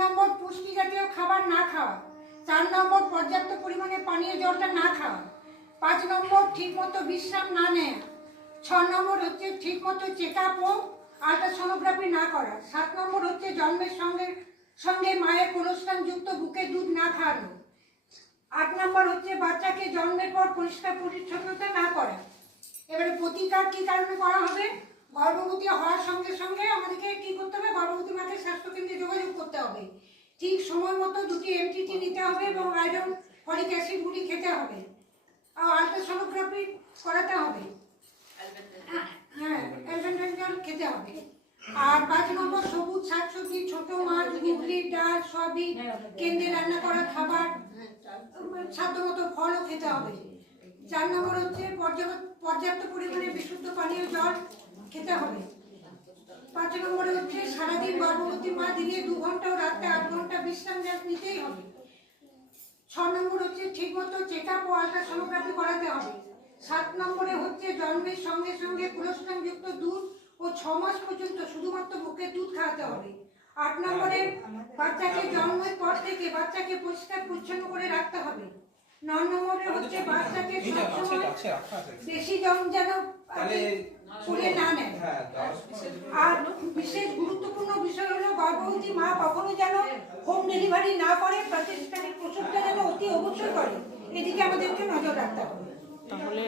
নম্বর পুষ্টি জাতীয় খাবার না খাওয়া। 4 নম্বর পর্যাপ্ত পরিমাণে পানীয় জলটা না খাওয়া। 5 নম্বর ঠিকমতো বিশ্রাম না নেওয়া। 6 নম্বর হচ্ছে ঠিকমতো চেক আপ ও আল্ট্রাসোনোগ্রাফি না করা। 7 নম্বর হচ্ছে জন্মের সঙ্গে সঙ্গে মায়ের কোলেস্ট্রলযুক্ত বুকে দুধ না খাওয়ানো। 8 নম্বর হচ্ছে বাচ্চাকে জন্মের পর পরিষ্কার পরিচ্ছন্নতা না করা। এবারে প্রতিকার কি কারণে করা হবে? গর্ভবতী হওয়ার সঙ্গে সঙ্গে আমাদেরকে কি করতে হবে? গর্ভবতী মাকে স্বাস্থ্যকেন্দ্রে যোগাযোগ করতে হবে, ঠিক সময় মতো 2টি এমটিটি নিতে হবে এবং আয়রন ফলিক অ্যাসিড গুলি খেতে হবে, আর আল্ট্রাসোনোগ্রাফি করাতে হবে, হ্যাঁ অ্যালবেন্ডাজল খেতে হবে। আর 5 নম্বর সবুজ শাকসবজি, ছোট মাছ, মুগলি ডাল, সয়াবিন, কেন্দ্রে রান্না করা খাবার, সাধ্যমতো ফলও খেতে হবে। 4 নম্বর হচ্ছে পর্যাপ্ত পরিমাণে বিশুদ্ধ পানীয় জল খেতে হবে। 5 নম্বরে হচ্ছে সারাদিন গর্ভবতী মা দিনে 2 ঘন্টা ও রাতে 8 ঘন্টা বিশ্রাম নিতেই হবে। 6 নম্বর হচ্ছে ঠিকমতো চেক আপ ও আল্ট্রাসোনোগ্রাফি করাতে হবে। 7 নম্বরে হচ্ছে জন্মের সঙ্গে সঙ্গে কোলেস্ট্রলযুক্ত দুধ ও 6 মাস পর্যন্ত শুধুমাত্র মুখে দুধ খাওয়াতে হবে। 8 নম্বরে বাচ্চাকে জন্মের পর থেকে বাচ্চাকে পরিষ্কার পরিচ্ছন্ন করে রাখতে হবে। 9 নম্বরে হচ্ছে বাচ্চাকে সবসময় বেশি জল যেন ফুলে না নেয়। আর বিশেষ গুরুত্বপূর্ণ বিষয় হলো গর্ভবতী মা কখনো যেন হোম ডেলিভারি না করে, প্রাতিষ্ঠানিক প্রসবটা যেন অতি অবশ্যই করে, এদিকে আমাদেরকে নজর রাখতে হবে। তাহলে